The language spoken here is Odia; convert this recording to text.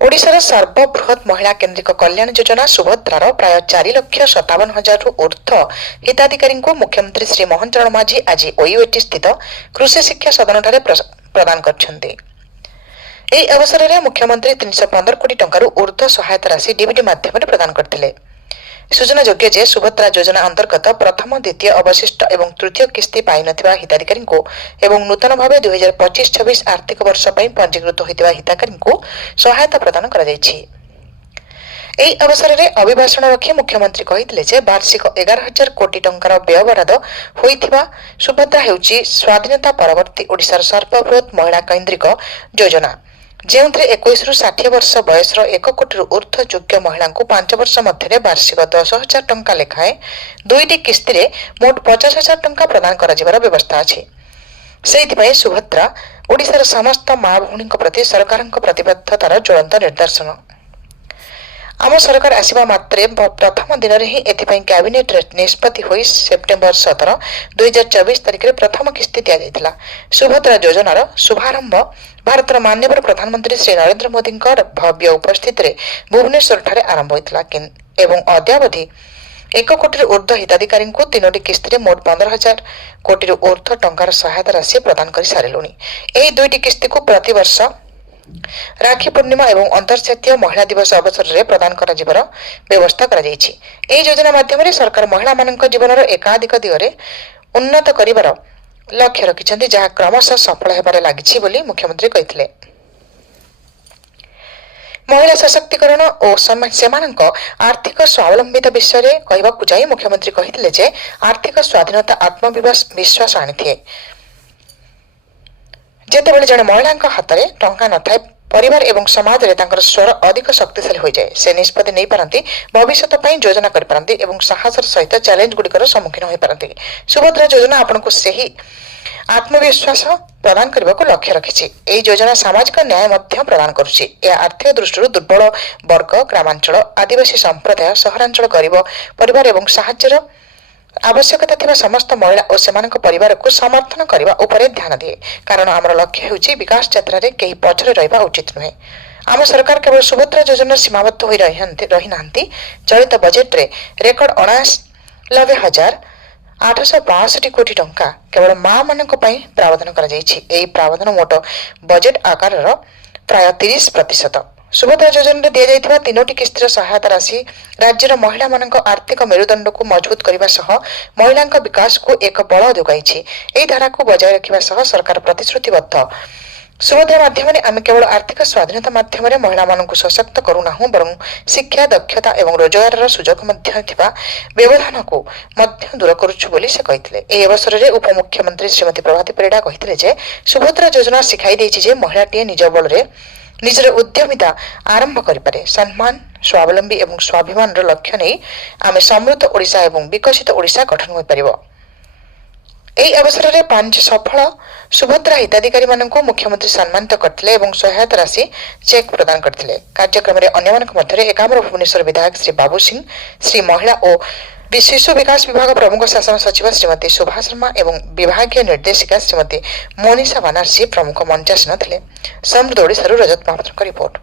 ओडिशार सर्वबृहत महिला केन्द्रिक कल्याण योजना सुभद्रार प्राय 4,57,000 ऊर्ध्व हिताधिकारी मुख्यमंत्री श्री मोहन चरण माझी आज ओयूएटी स्थित कृषि शिक्षा सदन प्रदान कर अवसर में मुख्यमंत्री 315 कोटी टंकार ऊर्ध्व सहायता राशि डीबीटी माध्यम प्रदान करते। सूचना योग्य जे सुभद्रा योजना अंतर्गत प्रथम द्वितीय अवशिष्ट एवं तृतीय किस्ती पाई नथिबा हिताधिकारी एवं नूतन भाव 2025-26 आर्थिक वर्ष पंजीकृत होइतिबा हिताधिकारी सहायता प्रदान करा जायछि। एही अवसर में अभिभाषण रखी मुख्यमंत्री कहिथिले जे वार्षिक 11,000 कोटी टंकार व्यय बराद होइतिबा सुभद्रा हेउछि स्वाधीनता परवर्ती ओडिशार सर्वबृहत महिला केन्द्रिक योजना ଯେଉଁଥିରେ 21 ରୁ 60 ବର୍ଷ ବୟସର 1 କୋଟିରୁ ଊର୍ଦ୍ଧ୍ୱ ଯୋଗ୍ୟ ମହିଳାଙ୍କୁ 5 ବର୍ଷ ମଧ୍ୟରେ ବାର୍ଷିକ 10,000 ଟଙ୍କା ଲେଖାଏଁ ଦୁଇଟି କିସ୍ତିରେ ମୋଟ 50,000 ଟଙ୍କା ପ୍ରଦାନ କରାଯିବାର ବ୍ୟବସ୍ଥା ଅଛି। ସେଇଥିପାଇଁ ସୁଭଦ୍ରା ଓଡ଼ିଶାର ସମସ୍ତ ମା ଭଉଣୀଙ୍କ ପ୍ରତି ସରକାରଙ୍କ ପ୍ରତିବଦ୍ଧତାର ଜ୍ୱଳନ୍ତ ନିଦର୍ଶନ। ଆମ ସରକାର ଆସିବା ମାତ୍ରେ ପ୍ରଥମ ଦିନରେ ହିଁ ଏଥିପାଇଁ କ୍ୟାବିନେଟ୍ରେ ନିଷ୍ପତ୍ତି ହୋଇ ସେପ୍ଟେମ୍ବର 17, 2024 ତାରିଖରେ ପ୍ରଥମ କିସ୍ତି ଦିଆଯାଇଥିଲା। ସୁଭଦ୍ରା ଯୋଜନାର ଶୁଭାରମ୍ଭ ଭାରତର ମାନ୍ୟବର ପ୍ରଧାନମନ୍ତ୍ରୀ ଶ୍ରୀ ନରେନ୍ଦ୍ର ମୋଦିଙ୍କ ଭବ୍ୟ ଉପସ୍ଥିତିରେ ଭୁବନେଶ୍ୱରଠାରେ ଆରମ୍ଭ ହୋଇଥିଲା ଏବଂ ଅଦ୍ୟାବଧି 1 କୋଟିରୁ ଊର୍ଦ୍ଧ୍ୱ ହିତାଧିକାରୀଙ୍କୁ 3ଟି କିସ୍ତିରେ ମୋଟ 15,000 କୋଟିରୁ ଊର୍ଦ୍ଧ୍ୱ ଟଙ୍କାର ସହାୟତା ରାଶି ପ୍ରଦାନ କରି ସାରିଲୁଣି। ଏହି ଦୁଇଟି କିସ୍ତିକୁ ପ୍ରତିବର୍ଷ ରାକ୍ଷୀ ପୂର୍ଣ୍ଣିମା ଏବଂ ଅନ୍ତର୍ଜାତୀୟ ମହିଳା ଦିବସ ଅବସରରେ ପ୍ରଦାନ କରାଯିବାର ବ୍ୟବସ୍ଥା କରାଯାଇଛି। ଏହି ଯୋଜନା ମାଧ୍ୟମରେ ସରକାର ମହିଳାମାନଙ୍କ ଜୀବନର ଏକାଧିକ ଦିଗରେ ଉନ୍ନତ କରିବାର ଲକ୍ଷ୍ୟ ରଖିଛନ୍ତି, ଯାହା କ୍ରମଶଃ ସଫଳ ହେବାରେ ଲାଗିଛି ବୋଲି ମୁଖ୍ୟମନ୍ତ୍ରୀ କହିଥିଲେ। ମହିଳା ସଶକ୍ତିକରଣ ଓ ସେମାନଙ୍କ ଆର୍ଥିକ ସ୍ୱାବଲମ୍ବିତା ବିଷୟରେ କହିବାକୁ ଯାଇ ମୁଖ୍ୟମନ୍ତ୍ରୀ କହିଥିଲେ ଯେ ଆର୍ଥିକ ସ୍ୱାଧୀନତା ଆତ୍ମବିଶ୍ୱାସ ଆଣିଥାଏ। ଯେତେବେଳେ ଜଣେ ମହିଳାଙ୍କ ହାତରେ ଟଙ୍କା ନଥାଏ, ପରିବାର ଏବଂ ସମାଜରେ ତାଙ୍କର ସ୍ୱର ଅଧିକ ଶକ୍ତିଶାଳୀ ହୋଇଯାଏ। ସେ ନିଷ୍ପତ୍ତି ନେଇପାରନ୍ତି, ଭବିଷ୍ୟତ ପାଇଁ ଯୋଜନା କରିପାରନ୍ତି ଏବଂ ସାହସର ସହିତ ଚ୍ୟାଲେଞ୍ଜ ଗୁଡ଼ିକର ସମ୍ମୁଖୀନ ହୋଇପାରନ୍ତି। ସୁଭଦ୍ରା ଯୋଜନା ଆପଣଙ୍କୁ ସେହି ଆତ୍ମବିଶ୍ୱାସ ପ୍ରଦାନ କରିବାକୁ ଲକ୍ଷ୍ୟ ରଖିଛି। ଏହି ଯୋଜନା ସାମାଜିକ ନ୍ୟାୟ ମଧ୍ୟ ପ୍ରଦାନ କରୁଛି। ଏହା ଆର୍ଥିକ ଦୃଷ୍ଟିରୁ ଦୁର୍ବଳ ବର୍ଗ, ଗ୍ରାମାଞ୍ଚଳ, ଆଦିବାସୀ ସମ୍ପ୍ରଦାୟ, ସହରାଞ୍ଚଳ, ଗରିବ ପରିବାର ଏବଂ ସାହାଯ୍ୟର ଆବଶ୍ୟକତା ଥିବା ସମସ୍ତ ମହିଳା ଓ ସେମାନଙ୍କ ପରିବାରକୁ ସମର୍ଥନ କରିବା ଉପରେ ଧ୍ୟାନ ଦିଏ। କାରଣ ଆମର ଲକ୍ଷ୍ୟ ହେଉଛି ବିକାଶ ଯାତ୍ରାରେ କେହି ପଛରେ ରହିବା ଉଚିତ ନୁହେଁ। ଆମ ସରକାର କେବଳ ସୁଭଦ୍ରା ଯୋଜନାରେ ସୀମାବଦ୍ଧ ହୋଇ ରହିନାହାନ୍ତି। ଚଳିତ ବଜେଟ୍ରେ ରେକର୍ଡ 79,862 କୋଟି ଟଙ୍କା କେବଳ ମା ମାନଙ୍କ ପାଇଁ ପ୍ରାବଧାନ କରାଯାଇଛି। ଏହି ପ୍ରାବଧାନ ମୋଟ ବଜେଟ୍ ଆକାରର ପ୍ରାୟ 30%। ସୁଭଦ୍ରା ଯୋଜନାରେ ଦିଆଯାଇଥିବା 3ଟି କିସ୍ତିର ସହାୟତା ରାଶି ରାଜ୍ୟର ମହିଳାମାନଙ୍କ ଆର୍ଥିକ ମେରୁଦଣ୍ଡକୁ ମଜବୁତ କରିବା ସହ ମହିଳାଙ୍କ ବିକାଶକୁ ଏକ ବଳ ଯୋଗାଇଛି। ଏହି ଧାରାକୁ ବଜାୟ ରଖିବା ସହ ସରକାର ପ୍ରତିଶ୍ରୁତିବଦ୍ଧ। ସୁଭଦ୍ରା ମାଧ୍ୟମରେ ଆମେ କେବଳ ଆର୍ଥିକ ସ୍ୱାଧୀନତା ମାଧ୍ୟମରେ ମହିଳାମାନଙ୍କୁ ସଶକ୍ତ କରୁନାହୁଁ, ବରଂ ଶିକ୍ଷା, ଦକ୍ଷତା ଏବଂ ରୋଜଗାରର ସୁଯୋଗ ମଧ୍ୟରେ ଥିବା ବ୍ୟବଧାନକୁ ମଧ୍ୟ ଦୂର କରୁଛୁ ବୋଲି ସେ କହିଥିଲେ। ଏହି ଅବସରରେ ଉପମୁଖ୍ୟମନ୍ତ୍ରୀ ଶ୍ରୀମତୀ ପ୍ରଭାତୀ ପରିଡ଼ା କହିଥିଲେ ଯେ ସୁଭଦ୍ରା ଯୋଜନା ଶିଖାଇ ଦେଇଛି ଯେ ମହିଳାଟିଏ ନିଜ ବଳରେ ନିଜର ଉଦ୍ୟମିତା ଆରମ୍ଭ କରିପାରେ। ସମ୍ମାନ, ସ୍ୱାବଲମ୍ବୀ ଏବଂ ସ୍ୱାଭିମାନର ଲକ୍ଷ୍ୟ ନେଇ ଆମେ ସମୃଦ୍ଧ ଓଡ଼ିଶା ଏବଂ ବିକଶିତ ଓଡ଼ିଶା ଗଠନ ହୋଇପାରିବ। ଏହି ଅବସରରେ 5 ସଫଳ ସୁଭଦ୍ରା ହିତାଧିକାରୀମାନଙ୍କୁ ମୁଖ୍ୟମନ୍ତ୍ରୀ ସମ୍ମାନିତ କରିଥିଲେ ଏବଂ ସହାୟତା ରାଶି ଚେକ୍ ପ୍ରଦାନ କରିଥିଲେ। କାର୍ଯ୍ୟକ୍ରମରେ ଅନ୍ୟମାନଙ୍କ ମଧ୍ୟରେ ଏକାମ୍ର ଭୁବନେଶ୍ୱର ବିଧାୟକ ଶ୍ରୀ ବାବୁ ସିଂ, ଶ୍ରୀ ମହିଳା ଓ ଶିଶୁ ବିକାଶ ବିଭାଗ ପ୍ରମୁଖ ଶାସନ ସଚିବ ଶ୍ରୀମତୀ ଶୋଭା ଶର୍ମା ଏବଂ ବିଭାଗୀୟ ନିର୍ଦ୍ଦେଶିକା ଶ୍ରୀମତୀ ମୋନିଷା ବାନାର୍ଜୀ ପ୍ରମୁଖ ମଞ୍ଚାସୀନ ଥିଲେ। ସମୃଦ୍ଧ ଓଡ଼ିଶାରୁ ରଜତ ମହାପାତ୍ରଙ୍କ ରିପୋର୍ଟ।